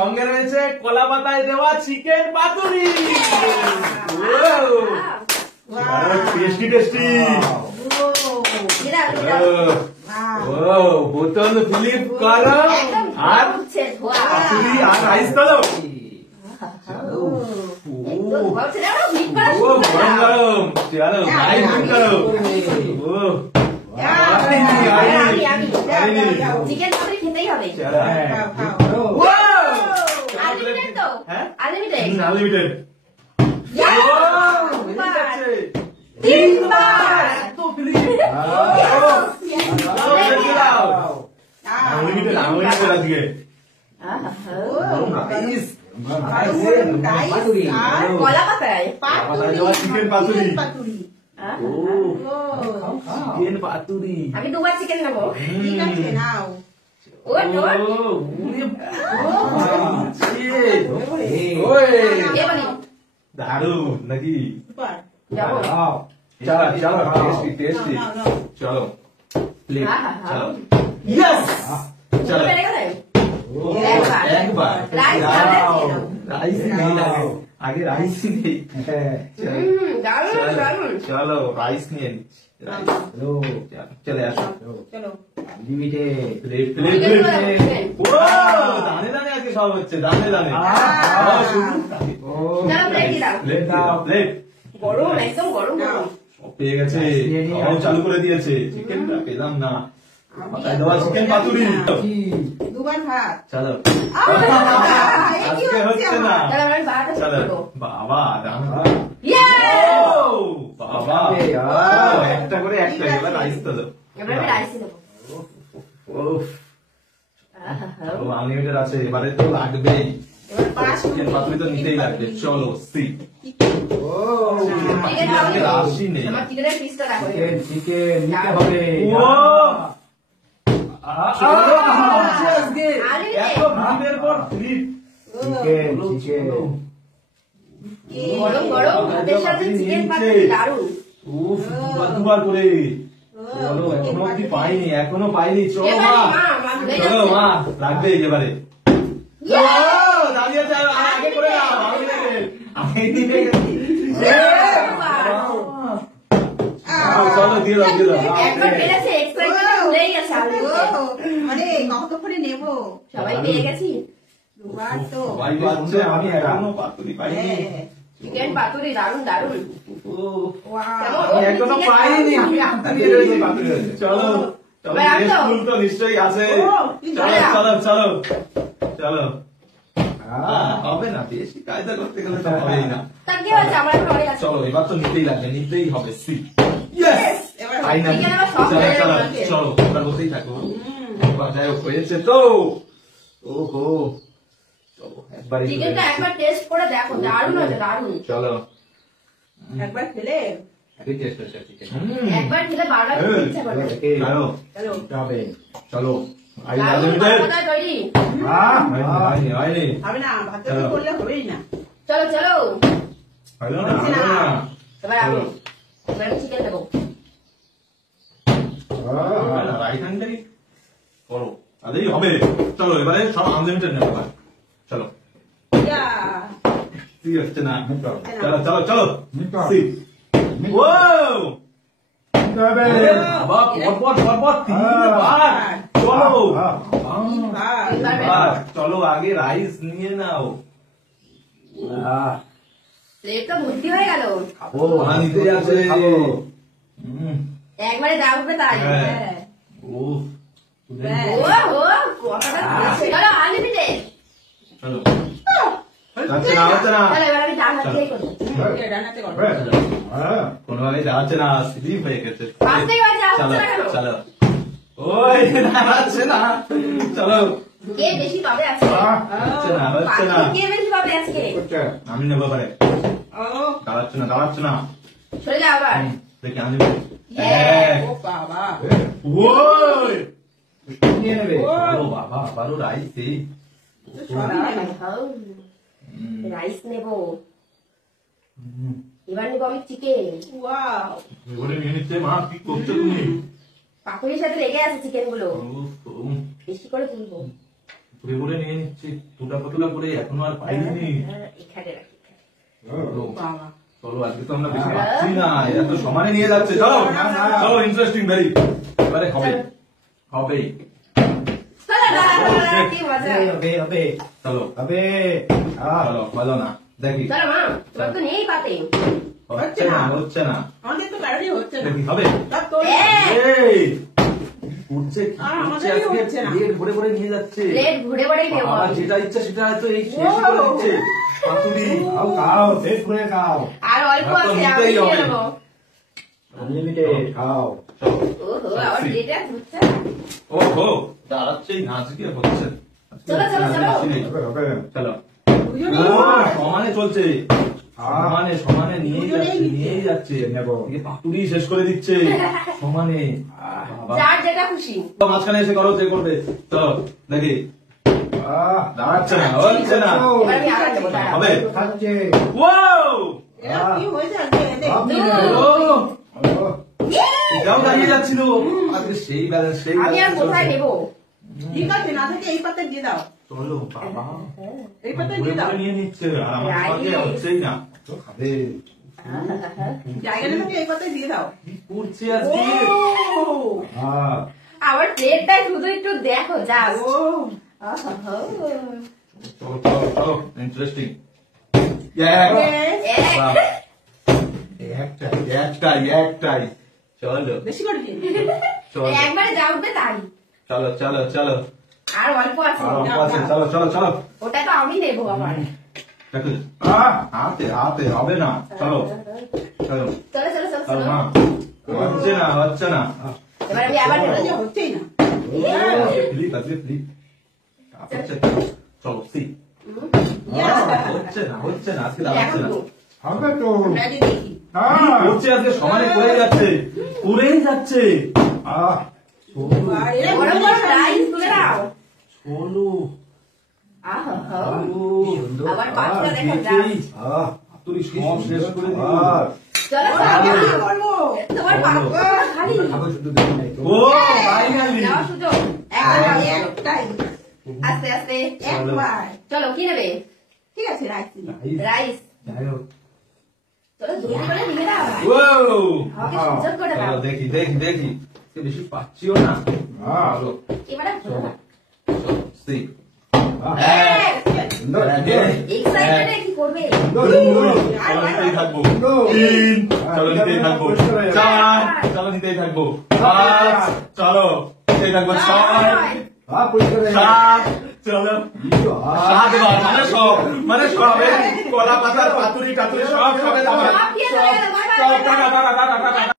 সঙ্গে রয়েছে কলা পাতায় দেওয়া চিকেন পাতুরি। Tasty tasty. বোতল ফিলিপ করো আর পাতুরি আর রাইস তোলো। গরম গরম চলো রাইস করো। চিকেন পাতুরি খেতেই হবে। আনলিমিটেড তো? আনলিমিটেড। আনলিমিটেড। তিনবার। আনলিমিটেড আনলিমিটেড আজকে। কলা পাতায় চিকেন পাতুরি। চিকেন পাতুরি। আমি দুবার চিকেন নেবো। ঠিক আছে নাও। দারুন নাকি? যাবো। চলো চলো টেস্টি টেস্টি। চলো প্লেট চলো। ইয়েস চলো একবার রাইস নেই লাগে আগে রাইস নেই। চলো রাইস নিয়ে নিচ্ছি। চলে আসো। চলো প্লেট প্লেট প্লেট। দানে দানে আজকে সব হচ্ছে দানে দানে। প্লেট দাও প্লেট। গরম একদম গরম গরম পেয়ে গেছে খাওয়াও চালু করে দিয়েছে। চিকেনটা পেলাম না। মাথায় দেওয়া চিকেন পাতুরি। দুবার ভাত। চলো আজকে হচ্ছে না। চলো বাবা বাবা একটা করে একটা এবার রাইস তো দাও। আনলিমিটেড আছে এবারে তো লাগবেই। চিকেন পাতুরি তো নিতেই লাগবে। চলো সি রাশি নেই। চিকেন নিতে হবে। এত ভাবের পর ফ্লিপ। চিকেন চিকেন গরম গরম ভাতের সাথে চিকেন পাতুরি দারুন। উফ দুবার করে। চলো এখনো অব্দি পাইনি এখনো পাইনি। চলো মা চলো মা লাগবে এবারে। দাঁড়িয়ে যাও আগে করে নাও আগে দিবে গেছি। চলো দিয়ে দাও দিয়ে দাও। একবার পেরেছে এক্সাইটমেন্ট হয়েই গেছে। মানে কতক্ষণে নেবো? সবাই পেয়ে গেছি। দুবার তো। সবাই পাচ্ছে আমি এখনো পাতুরি পাইনি। চিকেন পাতুরি দারুন দারুন। আমি এখনো পাইনি। আমি আনতে রয়েছি পাতুরি। চলো চলো স্কুল তো নিশ্চয়ই আছে। চলো চলো চলো চলো। হবে না বেশি কায়দা করতে গেলে তো হবেই না। চলো এবার তো নিতেই লাগবে নিতেই হবে। সি চলো ওটা বলতেই থাকো। যাই হোক হয়েছে তো। ওহো চলো একবার টেস্ট করে দেখো দারুন আছে দারুন। চলো একবার খেলে একবার খেলে বারবার খেতে ইচ্ছা করবে। চলো চলো চলো তৈরি। হয়নি হবে না ভাত করলে হবেই না। চলো চলো হলো না হলো না। এবার আমি চিকেন দেবো। রাইট হ্যান্ডেই করো তাহলেই হবে। চলো এবারে সব আনলিমিটেড নেবো। চলো ঠিক হচ্ছে না। চলো চলো চলো বাবা পরপর পরপর তিনবার। চলো চলো আগে রাইস নিয়ে নাও। প্লেটটা ভর্তি হয়ে গেল। নিতে যাচ্ছে। একবারে যা উঠবে তাই। চলো আনলিমিটেড। চলো যাচ্ছে না হচ্ছে না। এবার আমি ডান হাত দিয়ে করবো। কোনোভাবে যাচ্ছে না স্লিপ হয়ে গেছে। চলো চলো ওই দাঁড়াচ্ছে না। চলো কে বেশি পাবে আজকে? হচ্ছে না হচ্ছে না। কে বেশি পাবে আজকে? আমি নেবো পারে। দাঁড়াচ্ছে না দাঁড়াচ্ছে না। সরে যাও আবার। দেখি আমি ও বাবা ওই নিয়ে নেবে। ও বাবা আবারও রাইস। রাইস নেবো এবার নেবো আমি চিকেন। ওয়াও এবারে নিয়ে নিচ্ছে। মা কি করছো তুমি? পাকুড়ির সাথে লেগে আছে চিকেন গুলো বেশি করে তুলবো। ঘুরে ঘুরে নিয়ে নিচ্ছি দুটা পাতুলা করে এখনো আর পাইনি এখানে রাখি চলো, বাবা চলো আজকে তো আমরা বেশি পাচ্ছি না এরা তো সমানে নিয়ে যাচ্ছে চলো চলো ইন্টারেস্টিং ভেরি এবারে হবে হবেই চলো না কি মজা হবে হবে চলো হবে চলো বলো না দেখি চলো মা তোমার তো নেই পাতে হচ্ছে না হচ্ছে না আমাদের তো কারণই হচ্ছে না দেখি হবে সব তোর এই উঠছে কি আর উঠছে আমাদেরই আজকে হচ্ছে না। প্লেট ভরে ভরে নিয়ে যাচ্ছে প্লেট ঘুরে ঘুরে নেবো বাবা যেটা ইচ্ছা সেটা তো এই শেষ করে দিচ্ছে পাতুরি খাও খাও পেট ভরে খাও আর অল্প আর তো আছে আমি নিতেই নিয়ে হবে। নেবো আনলিমিটেড খাও চলো ওহো আবার প্লেটে ধুচ্ছে ওহো দাঁড়াচ্ছেই না আজকে হচ্ছে চলো, চলো, চলো। হবে হবে চলো দুজনেই ও, সমানে চলছে সমানে সমানে নিয়ে দুজনেই যাচ্ছে নিচ্ছে। নিয়ে যাচ্ছে নেবো। এদিকে পাতুরি শেষ করে দিচ্ছে সমানে বাবা। যার যেটা খুশি মাঝখানে এসে করো যে করবে চলো দেখি দাঁড়াচ্ছে না হচ্ছে না এবার আমি আবার দেবো দাঁড়াও। হবে খাচ্ছে ওয়াও এরা কি হয়েছে আজকে এদের? আপনি ও এটাও দাঁড়িয়ে যাচ্ছিল আজকে সেই ব্যালেন্স সেই আমি আর balance কোথায় চলছে। নেবো ঠিক আছে না থাকে এই পাতে দিয়ে দাও চলো বাবা এই পাতে ঘুরে দিয়ে দাও ঘুরে নিয়ে নিচ্ছে আর আমার সঙ্গে হচ্ছেই না খাবে জায়গা না থাকে এই পাতে দিয়ে দাও কি করছে আজকে আমার প্লেটটা শুধু একটু দেখো যা ও চলো চলো চলো ইন্টারেস্টিং একটাই একটাই একটাই চলো বেশি করে দিন চলো একবারে যা উঠবে তাই চলো চলো চলো আর অল্প আছে চলো চলো চলো ওটা তো আমি নেবো আবার দেখো হাতে হাতে হবে না চলো চলো চলো চলো চলো চলো চলো মা হচ্ছে না হচ্ছে না এবার আমি আবার নেবো এটা হচ্ছেই না ফ্লিপ আজকে ফ্লিপ হচ্ছে চলো সি হচ্ছে না আজকে দাঁড়াচ্ছে না হবে তো আমরা যে দেখি হচ্ছে আজকে সমানে করেই যাচ্ছে করেই যাচ্ছে আর এরা বড় বড় রাইস তুলে দাও চলো আহা চলো আবার পাঁচটা দেখো যা তুই সব শেষ করে দিবি চলো কি চলো করবো তোমার পাপা খালি খাবো শুধু দেখি নাই তো ও ফাইনালি যাও সুযোগ একটাই আস্তে আস্তে একবার চলো কি নেবে ঠিক আছে রাখছি রাইস যাই হোক চলো দুই করে নিয়ে দাও ও আমাকে সুযোগ করে দাও চলো দেখি দেখি দেখি বেশি পাচ্ছিও না চলো এবারে সি সুন্দর এক্সাইটেড কি করবে চলো নিতেই থাকবো 3 চলো নিতেই থাকবো 4 চলো নিতেই থাকবো 5 চলো নিতেই থাকবো 6 পরিষ্কার 7 চলো 7 বার মানে সবে কলা পাতার পাতুরি কাতুরি সব সবে সব দিয়ে চলে গেল, bye bye, bye bye. Tata tata tata